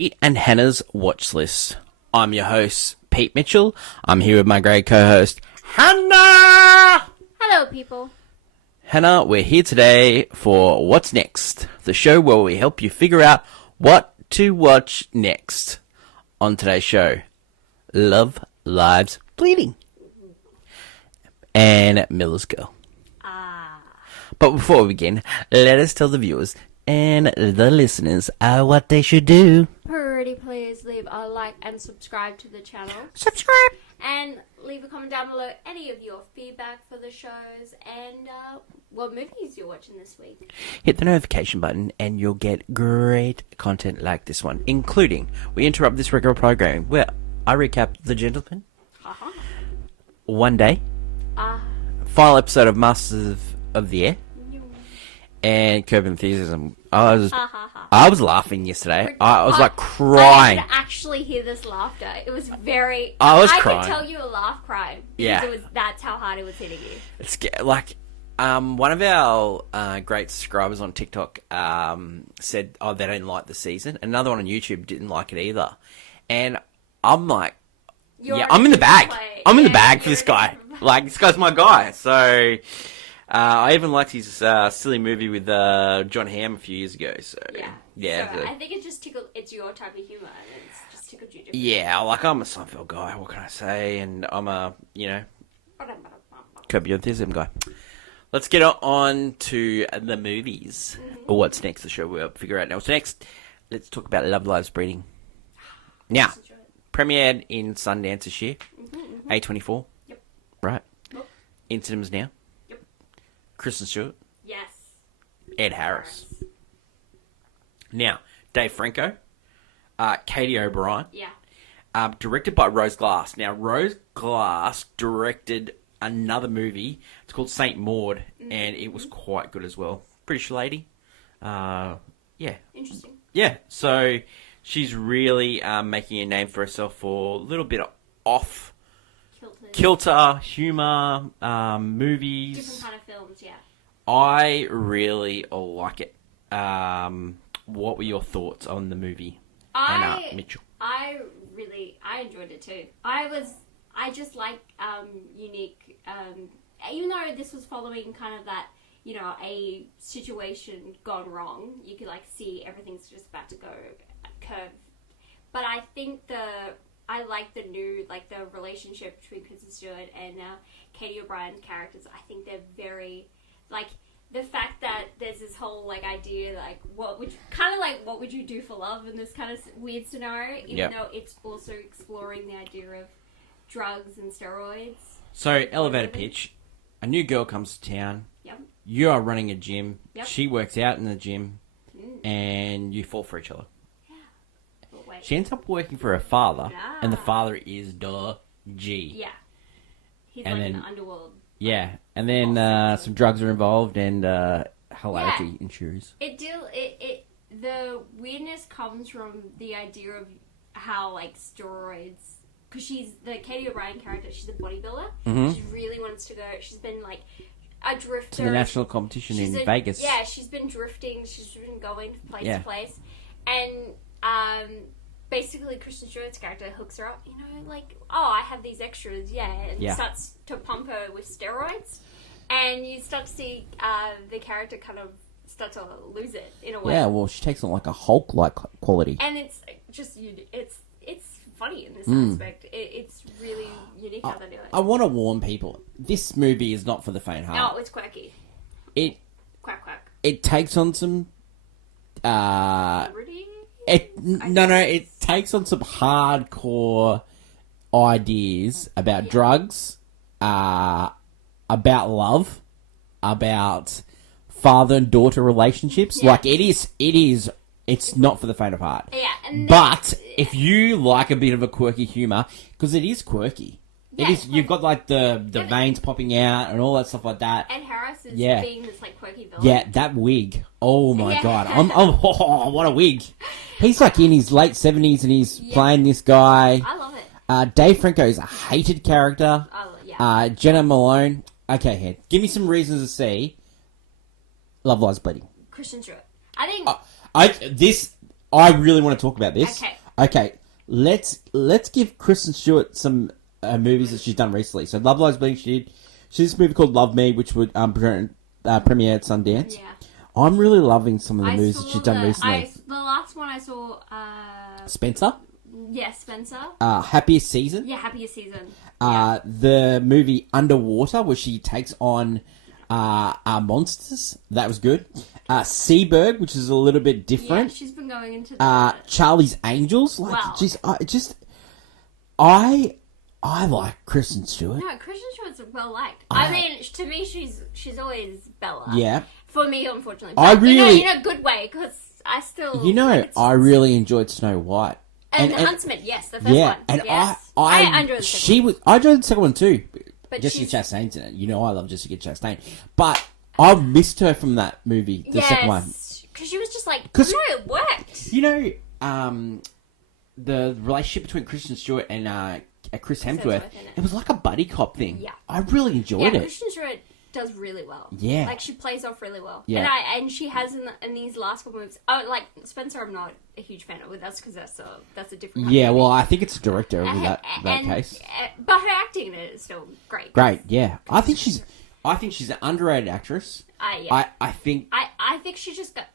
Pete and Hannah's Watch List. I'm your host, Pete Mitchell. I'm here with my great co-host, Hannah! Hello, people. Hannah, we're here today for What's Next, the show where we help you figure out what to watch next. On today's show, Love, Lives, Bleeding, and Miller's Girl. But before we begin, let us tell the viewers and the listeners what they should do. Pretty please leave a like and subscribe to the channel. Subscribe! And leave a comment down below any of your feedback for the shows and what movies you're watching this week. Hit the notification button and you'll get great content like this one, including we interrupt this regular programming where I recap The Gentleman, One Day, final episode of Masters of the Air, and Curb Enthusiasm. I was laughing yesterday. I was like crying. I could actually hear this laughter. It was very... I was I crying. could tell you a laugh crying. Because that's how hard it was hitting you. It's like... one of our great subscribers on TikTok said, they don't like the season. Another one on YouTube didn't like it either. And I'm like, I'm in the bag. I'm in the bag for this guy. Like, this guy's my guy. So, I even liked his silly movie with John Hamm a few years ago. So, yeah. So I think it just tickled. It's your type of humour, and it's just tickled you. Yeah, like I'm a Seinfeld guy. What can I say? And I'm a, Curb Your Enthusiasm guy. Let's get on to the movies. Or what's next? The show we'll figure out now. What's next? Let's talk about Love, Lives, Bleeding. Now, premiered in Sundance this year. A24. Yep. Right. Yep. In cinemas now. Yep. Kristen Stewart. Yes. Ed Harris. Now, Dave Franco. Katie O'Brien. Yeah. Directed by Rose Glass. Now, Rose Glass directed another movie. It's called Saint Maud, and it was quite good as well. British lady. Yeah. Interesting. Yeah, so she's really making a name for herself for a little bit of off kilter humour, movies. Different kind of films, yeah. I really like it. What were your thoughts on the movie, Hannah Mitchell? I enjoyed it too. I just like unique, even though this was following kind of that, a situation gone wrong, you could like see everything's just about to go curve. But I think I like the new, like the relationship between Kristen Stewart and Katie O'Brien's characters. I think they're very, like, the fact that there's this whole like idea, like what would you do for love in this kind of weird scenario, even though it's also exploring the idea of drugs and steroids. So, elevator pitch. A new girl comes to town. Yep. You are running a gym. Yep. She works out in the gym. And you fall for each other. Yeah. But wait. She ends up working for her father. And the father is G. Yeah. He's and like then, an underworld. Yeah. And then some drugs are involved and hilarity ensues. The weirdness comes from the idea of how like steroids, because the Katie O'Brien character, she's a bodybuilder. She really wants to go. She's been like a drifter to the national competition in Vegas. Yeah, she's been drifting. She's been going from place to place, and basically Kristen Stewart's character hooks her up. Like, I have these extras, and starts to pump her with steroids, and you start to see the character kind of start to lose it in a way. Yeah, well, she takes on like a Hulk-like quality, and it's just it's funny in this aspect. It's really unique how they do it. I want to warn people: this movie is not for the faint heart. No, it's quirky. Quack quack. It takes on some. Liberty? It takes on some hardcore ideas about drugs, about love, about father and daughter relationships. Yeah. Like it is. It's not for the faint of heart. Yeah, but if you like a bit of a quirky humour, because it is quirky. Yeah, it is. You've got like the veins popping out and all that stuff like that. And Harris is being this like quirky villain. Yeah, that wig. Oh my god! What a wig! He's like in his late 70s and he's playing this guy. I love it. Dave Franco is a hated character. Jenna Malone. Okay, Head. Give me some reasons to see Love, Lives, Bleeding. Kristen Stewart. I think... I really want to talk about this. Okay. Okay. Let's give Kristen Stewart some movies that she's done recently. So Love Lies Bleeding, she did this movie called Love Me, which would premiere at Sundance. Yeah. I'm really loving some of the I movies that saw she's done recently. The last one I saw, Spencer, Spencer. Happiest Season. Yeah, Happiest Season. The movie Underwater, where she takes on monsters. That was good. Seaberg, which is a little bit Yeah, different. she's been going into that. Charlie's Angels. Like, Wow. I like Kristen Stewart. No, Kristen Stewart's well liked. I- I mean, to me, she's always Bella. Yeah. For me, unfortunately. I But really- in a good way, because I still... You know, like, it's- I really enjoyed Snow White. And Huntsman, yes, the first one. and Yes. I enjoyed the second one. I enjoyed the second one too. But Jessica she's- Chastain's in it. You know, I love Jessica Chastain, but I missed her from that movie, the second one. Because she was just like, 'Cause- no, it worked. You know, the relationship between Kristen Stewart and Chris Hemsworth, Hemsworth, innit? it was like a buddy cop thing. Yeah. I really enjoyed it. Kristen Stewart does really well. Yeah. Like, she plays off really well. Yeah. And she has in these last couple movies... Oh, like, Spencer I'm not a huge fan of. That's because that's a different... kind Yeah, of well, movie. I think it's a director in that case. But her acting in it is still great. Great, yeah. I think she's an underrated actress. Yeah. I think I think she just got...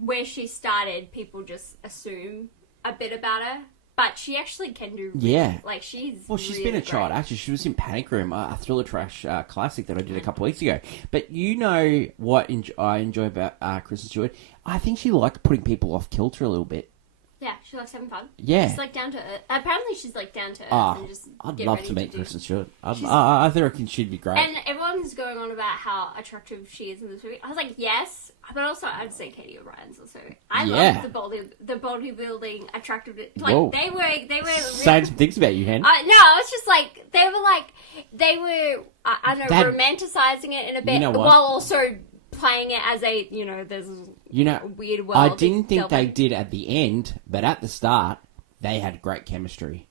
Where she started, people just assume a bit about her. But she actually can do... Yeah. Like, she's she's really been a child great. actress. She was in Panic Room, a thriller trash classic that I did a couple weeks ago. But you know what I enjoy about Kristen Stewart? I think she likes putting people off kilter a little bit. Yeah, she likes having fun. Yeah. She's like down to earth. Apparently she's like down to earth and just I'd get love ready to meet do- Kristen Stewart. She's- I reckon she'd be great. And everyone's going on about how attractive she is in this movie. I was like, yes, but also I'd say Katie O'Brien's also. I Yeah. love the bodybuilding attractive. Like Whoa. they were Saying some things about you, Hen. no, it's just like they were I don't know, That- romanticizing it in a bit, You know what? while also playing it as a there's You know, a weird world. I didn't think delve they in. did at the end, but at the start, they had great chemistry.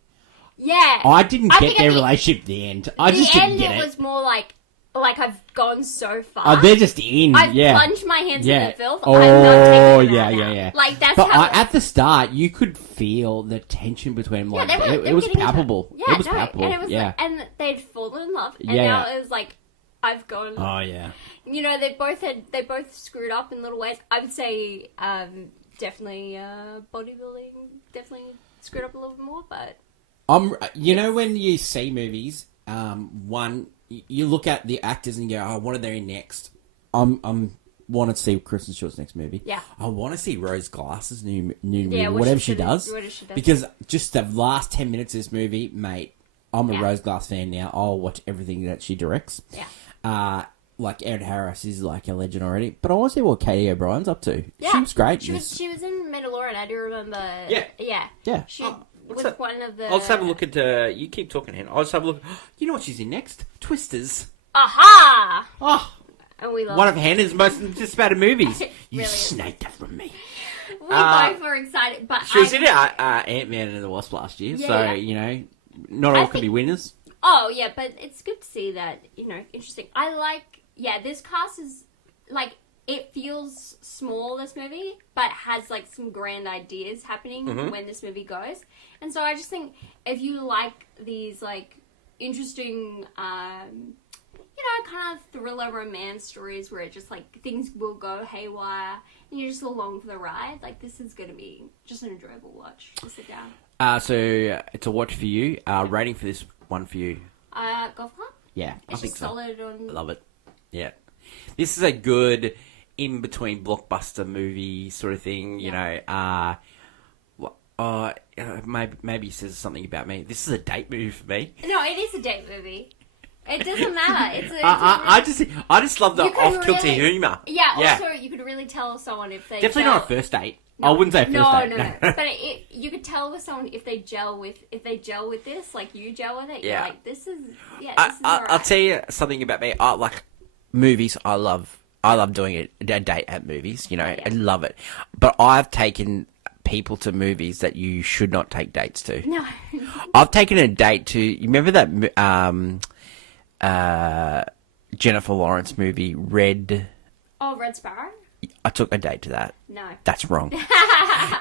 Yeah, I didn't I get think their at the- relationship at the end. I the just end, didn't get it it. was more like I've gone so far. Oh, they're just in, I've yeah. plunged my hands in Yeah. the filth. Oh, I'm not taking it yeah, out yeah, now. yeah. Like that's But how. at the start, you could feel the tension between them. yeah, Like, they were, it was getting into palpable. Yeah, it was no, palpable. and it was yeah. like, and they'd fallen in love, and Yeah, now yeah. it was like I've gone. Oh yeah. They both screwed up in little ways. I would say definitely bodybuilding definitely screwed up a little bit more, but You know when you see movies, you look at the actors and go, "Oh, what are they in next?" I'm want to see Kristen Stewart's next movie. Yeah. I want to see Rose Glass's new movie, Yeah, what whatever she she does. what she does. Because just the last 10 minutes of this movie, mate, I'm a Yeah. Rose Glass fan now. I'll watch everything that she directs. yeah. Like Erin Harris is like a legend already, but I want to see what Katie O'Brien's up to. Yeah. She was great. She was in Mandalorian. I do remember. Yeah. Yeah. Yeah. She what's was that? one of the. I'll just have a look at. You keep talking, Hen. I'll just have a look. You know what she's in next? Twisters. Aha! Oh, And we love. one of Hannah's most anticipated movies. You Really? snaked that from me. We both were excited, but She was in Ant-Man and the Wasp last year, Yeah, so, yeah. you know, not all I can think- be winners. Oh yeah, but it's good to see that interesting. I like this cast is like it feels small this movie, but has like some grand ideas happening Mm-hmm. when this movie goes. And so I just think if you like these like interesting, kind of thriller romance stories where it just like things will go haywire and you're just along for the ride, like this is gonna be just an enjoyable watch to sit down. So, it's a watch for you. Rating for this one for you. Golf Club. Yeah. I It's think just so. solid on. I love it. Yeah. This is a good in-between blockbuster movie sort of thing, you know. Maybe it says something about me. This is a date movie for me. No, it is a date movie. It doesn't matter. I just love the You can off-kilter really- humor. Yeah. Also, you could really tell someone if they Definitely gel. not a first date. I wouldn't say a first date. No. But you could tell with someone if they gel with this, like you gel with it. You're Yeah. like, this is I'll alright. tell you something about me. I like movies. I love doing a date at movies. You know, Yeah. I love it. But I've taken people to movies that you should not take dates to. No. I've taken a date to. You remember that Jennifer Lawrence movie, Red? Oh, Red Sparrow. I took a date to that. No. That's wrong.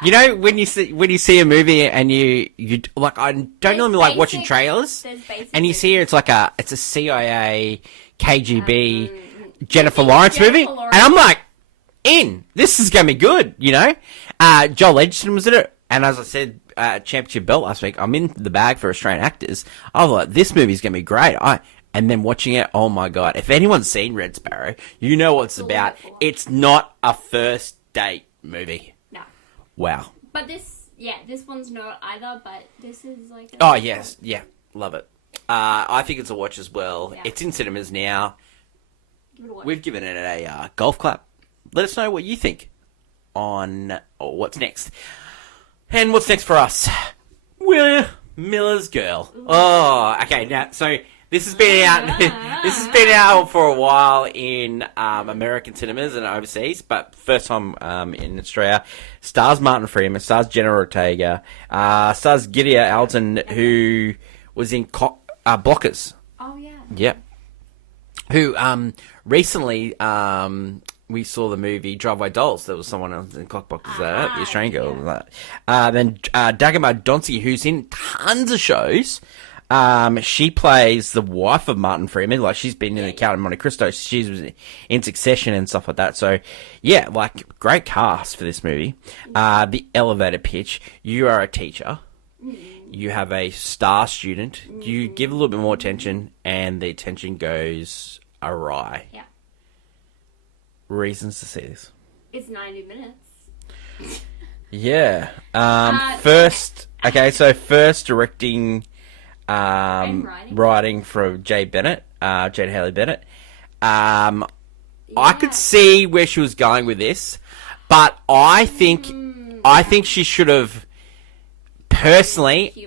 You know, when you see a movie and you like, I don't normally like watching trailers, and you see it's a CIA, KGB, Jennifer Lawrence movie, and I'm like, this is gonna be good, you know. Joel Edgerton was in it, and as I said, championship belt last week. I'm in the bag for Australian actors. I was like, this movie's gonna be great. And then watching it, oh my god! If anyone's seen Red Sparrow, you know what it's about. It's not a first date movie. No. Wow. But this one's not either. But this is like. Oh yes, yeah, love it. I think it's a watch as well. Yeah. It's in cinemas now. Give it a watch. We've given it a golf clap. Let us know what you think on what's next. And what's next for us? We're Miller's Girl. Oh, okay. Now, so this has been out. This has been out for a while in American cinemas and overseas, but first time in Australia. Stars Martin Freeman, stars Jenna Ortega, stars Gideon Alton, who was in Blockers. Oh yeah. Yep. Who recently we saw the movie Driveway Dolls. There was someone else in Cockboxers, the Australian girl. Yeah. Then Dagmar Donsky, who's in tons of shows. She plays the wife of Martin Freeman. Like, she's been in The Count of Monte Cristo. She was in Succession and stuff like that. So, yeah, like, great cast for this movie. The elevator pitch. You are a teacher. You have a star student. You give a little bit more attention, and the attention goes awry. Yeah. Reasons to see this. It's 90 minutes. Yeah. First directing, And writing from Jade Haley Bennett. I could see where she was going with this, but I think she should have personally,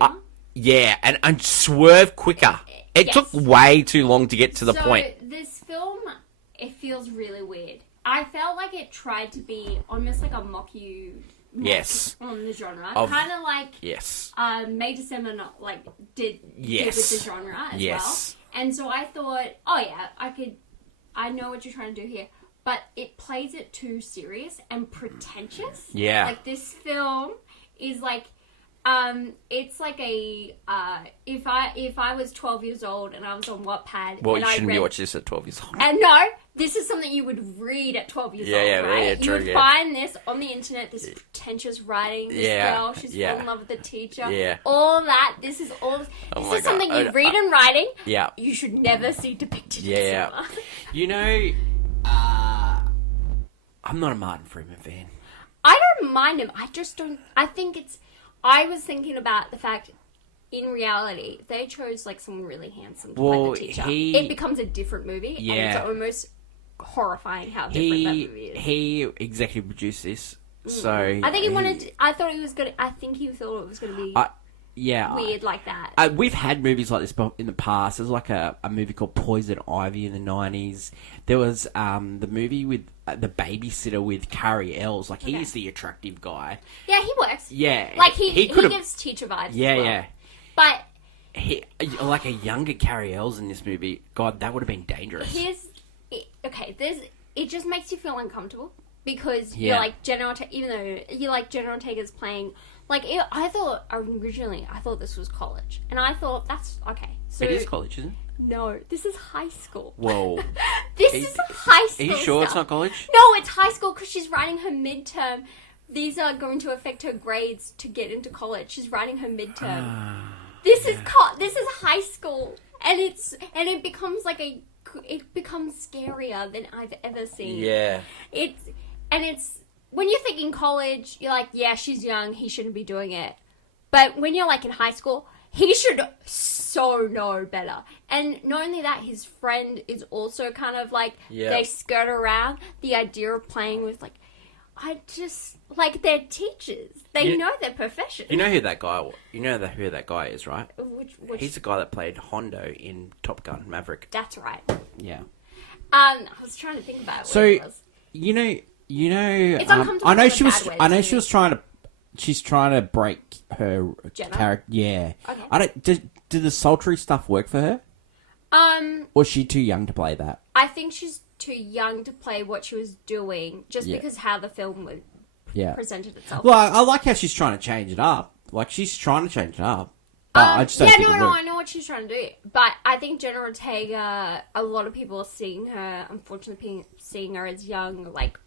and swerve quicker. It took way too long to get to the point. This film, it feels really weird. I felt like it tried to be almost like a mock Yes. on the genre, Kind of like yes. May December not like did Yes. with the genre as Yes. well. And so I thought, oh yeah, I know what you're trying to do here, but it plays it too serious and pretentious. Yeah. Like, this film is like, it's like a if I was 12 years old and I was on Wattpad, Well, and you I shouldn't read, be watching this at 12 years old. and no, this is something you would read at 12 years old, right? Yeah, You true, would yeah. find this on the internet, this pretentious writing, this girl, she's yeah. fallen in love with the teacher, Yeah. all that. This is Oh this my is something God. you read in writing. Yeah. You should never see depicted in Yeah. cinema. You know, I'm not a Martin Freeman fan. I don't mind him. I just don't. I was thinking about the fact, in reality, if they chose like someone really handsome to play the teacher, it becomes a different movie. Yeah. And it's almost horrifying how different that movie is. He executive produced this, so I think he wanted. I thought he was gonna. I think he thought it was gonna be weird like that. We've had movies like this in the past. There's like a movie called Poison Ivy in the 90s. There was the movie with The Babysitter with Carrie Ells. Like, he's the attractive guy. Yeah, he works. Yeah. Like, he gives teacher vibes. Yeah, as well. yeah. But like a younger Carrie Ells in this movie, God, that would have been dangerous. It just makes you feel uncomfortable because Yeah. you're like Jenna Ortega, even though you like Jenna Ortega's playing. Like, I thought originally, this was college, and I thought that's okay. So It is college, isn't it? no, this is high school. Whoa. This is high Are school. you sure it's stuff. not college? No, it's high school because she's writing her midterm. These are going to affect her grades to get into college. She's writing her midterm. This is high school, and it becomes it becomes scarier than I've ever seen. Yeah. It's when you're thinking college, you're like, yeah, she's young, he shouldn't be doing it. But when you're like in high school, he should so know better. And not only that, his friend is also kind of like, they skirt around the idea of playing with, like, they're teachers. They know their profession. You know who that guy? Who that guy is, right? Which He's the guy that played Hondo in Top Gun Maverick. That's right. Yeah. I was trying to think about what it was. you know. It's uncomfortable I know in a she was. bad way, I know too. she was trying to. She's trying to break her Jenna? character. Yeah. Okay. I don't. Did the sultry stuff work for her? Or is she too young to play that? I think she's too young to play what she was doing, just Yeah. because how the film was Yeah. presented itself. Well, I like how she's trying to change it up. Like, she's trying to change it up. But I just don't yeah, think it no, worked. I know what she's trying to do, but I think Jenna Ortega, a lot of people are seeing her, unfortunately, seeing her as young, like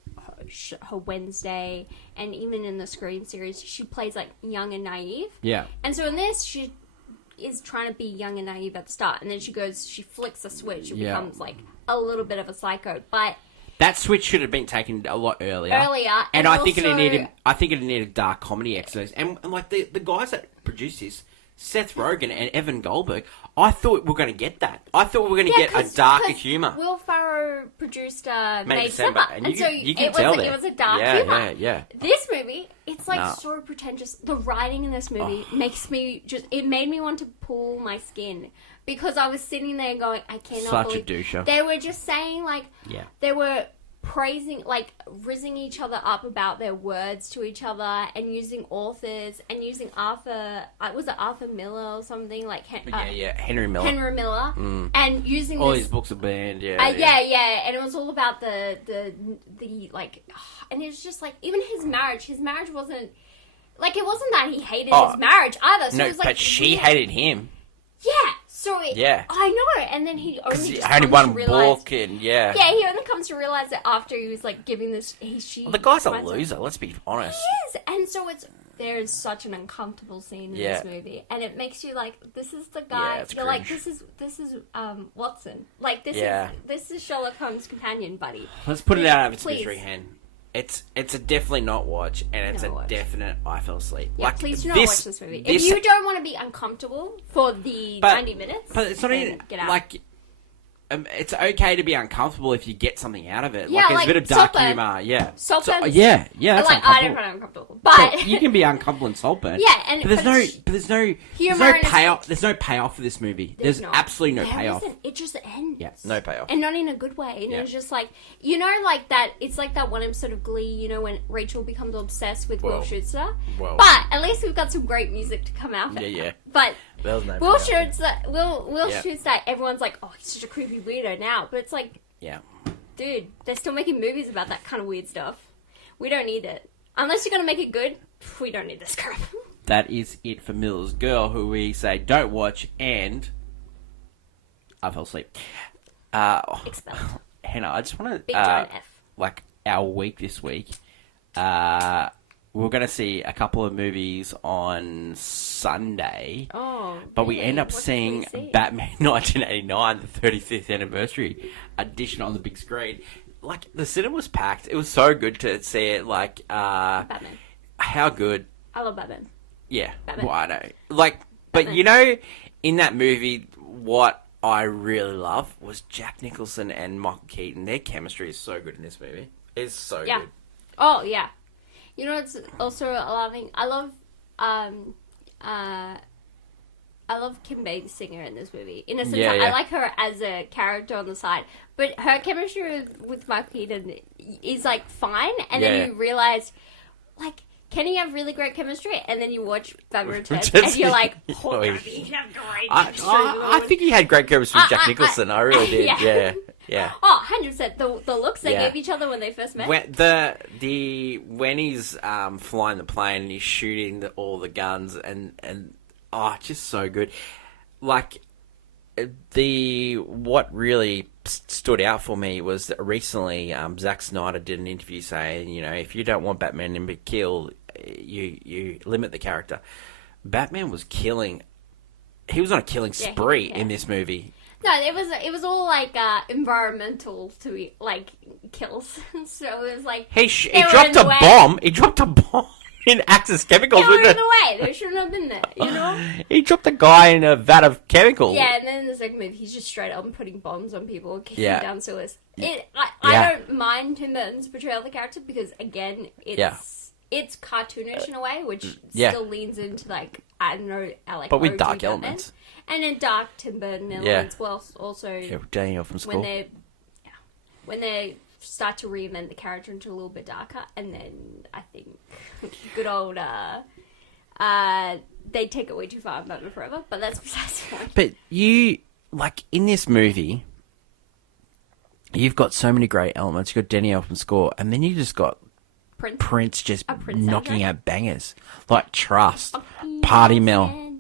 her Wednesday, and even in the Scream series, she plays like young and naive. Yeah. And so in this, she is trying to be young and naive at the start, and then she flicks a switch, and Yeah. becomes like a little bit of a psycho, but That switch should have been taken a lot earlier. and I think it also- needed. I think it needed dark comedy exercise. And like the guys that produced this, Seth Rogen and Evan Goldberg, I thought we were going to get that. I thought we were going to get a darker humor. Will Ferrell produced May December, December, and you can tell that. it was a dark Yeah, humor. yeah. This movie, it's like No. so pretentious. The writing in this movie makes me it made me want to pull my skin, because I was sitting there going, I cannot Such a believe doucher. they were just saying, like, Yeah. they were praising, like, rizzing each other up about their words to each other, and using authors, and using Arthur, was it Arthur Miller or something, like, Henry Miller. Henry Miller, and using All this, his books are banned. yeah, and it was all about the like, and it was just like, even his marriage wasn't, like, it wasn't that he hated his marriage either. So No, it was like, but she weird. hated him. Yeah, so Yeah. I know, and then he Because only he just only comes one to realize, book, and yeah. yeah, he only comes to realize that after he was like giving this, she. Well, the guy's a finds out- loser. Let's be honest. He is, and so there is such an uncomfortable scene in Yeah. this movie, and it makes you like, this is the Yeah, guy. it's You're like, cringe. this is Watson. Like Yeah. this is Sherlock Holmes' companion buddy. Let's put it out of its Please. misery, Hen. It's a definitely not watch, and it's Not a watch. definite I fell asleep. Yeah, like, please do not watch this movie. If you don't want to be uncomfortable for the But- 90 minutes, But it's not then even get out. like it's okay to be uncomfortable if you get something out of it. Yeah, like there's like a bit of dark Saltburn. humor. Yeah, Saltburn- yeah, that's like, I don't uncomfortable. find it uncomfortable, but So you can be uncomfortable in Saltburn. Yeah, and- but there's but no, it's- but there's no humor and it's- payoff. There's no payoff for this movie. There's not. absolutely no There payoff. isn't. It just ends. Yes. No payoff. And not in a good way. And Yeah. it's just like, like that, it's like that one episode of Glee, when Rachel becomes obsessed with Will Well, Schuester. well. But at least we've got some great music to come out of it. Yeah. But There was no Will payoff. Schuester, Will Yeah. Schuester, everyone's like, oh, he's such a creepy weirdo now. But it's like, Yeah. dude, they're still making movies about that kind of weird stuff. We don't need it. Unless you're going to make it good, we don't need this crap. That is it for Miller's Girl, who we say don't watch, and I fell asleep. Expelled. Hannah, I just want Big to giant F. like our week this week. We're going to see a couple of movies on Sunday. Oh, But we really? end up What did seeing we see? Batman 1989, the 35th anniversary edition on the big screen. Like, the cinema was packed. It was so good to see it. Like, Batman. how good. I love Batman. Yeah. Batman. Well, I know. Like, but Batman. in that movie, what I really love was Jack Nicholson and Michael Keaton. Their chemistry is so good in this movie. It's so Yeah. good. Oh, yeah. It's also a lot of things. I love Kim Basinger in this movie. In a sense, Yeah, I yeah. like her as a character on the side, but her chemistry with Michael Keaton is like fine. And Yeah. then you realize, like, can he have really great chemistry? And then you watch Batman Returns, Returns, and you're like, yeah. oh, God, he have great I chemistry. think he had great chemistry with Jack Nicholson. I really did. yeah. Yeah. Yeah. Oh, 100%. The looks they Yeah. gave each other when they first met. When he's flying the plane and he's shooting all the guns and just so good. Like what really stood out for me was that recently Zack Snyder did an interview saying, if you don't want Batman to be killed, you limit the character. Batman was killing. He was on a killing Yeah, spree yeah. in this movie. No, it was all like environmental kills. So it was like He they were dropped in the a way. bomb. He dropped a bomb in Axis Chemicals. They were with in the way. They shouldn't have been there. He dropped a guy in a vat of chemicals. Yeah, and then in the second movie, he's just straight up putting bombs on people, kicking Yeah. down sewers. Yeah. I don't mind Tim Burton's portrayal of the character because again, it's Yeah. it's cartoonish in a way, which Yeah. still leans into like I don't know, like But with OG dark Batman. elements. and in dark Tim Burton Yeah. elements. Well, also Yeah, Daniel from school. when they start to reinvent the character into a little bit darker, and then I think good old they take it way too far in Batman Forever, but that's besides the point. But you, like, in this movie, you've got so many great elements. You've got Danny Elfman score, and then you just got Prince. Prince just Prince knocking soundtrack? out bangers like Trust, Party Mel,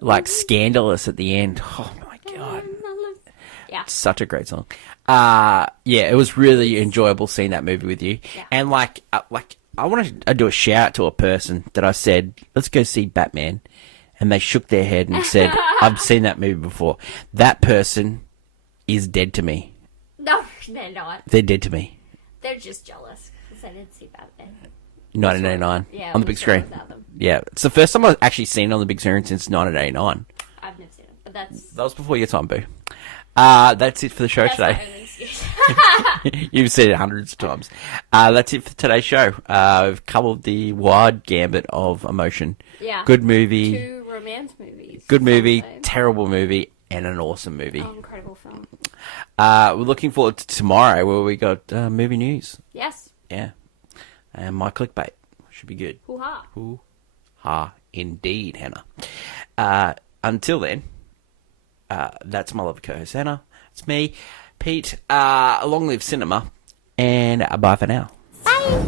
like Scandalous at the end. Oh my god, Yeah. such a great song. Yeah, it was really enjoyable seeing that movie with you. Yeah. And like I want to do a shout out to a person that I said, let's go see Batman, and they shook their head and said, I've seen that movie before. That person is dead to me. No, they're not. They're dead to me. They're just jealous because I didn't see Batman. 1989 Yeah, on the big screen. Yeah, it's the first time I've actually seen it on the big screen since 1989. I've never seen it, but that's That was before your time, Boo. That's it for the show that's today. my only excuse. You've seen it hundreds of times. That's it for today's show. We've covered the wide gambit of emotion. Yeah. Good movie, 2 romance movies. good movie, Some say. terrible movie, and an awesome movie. Oh, incredible film. We're looking forward to tomorrow where we got movie news. Yes. Yeah. And my clickbait. Should be good. Hoo-ha. Ha, indeed, Hannah. Until then, that's my lovely co-host, Hannah. It's me, Pete. Long live cinema, and bye for now. Bye.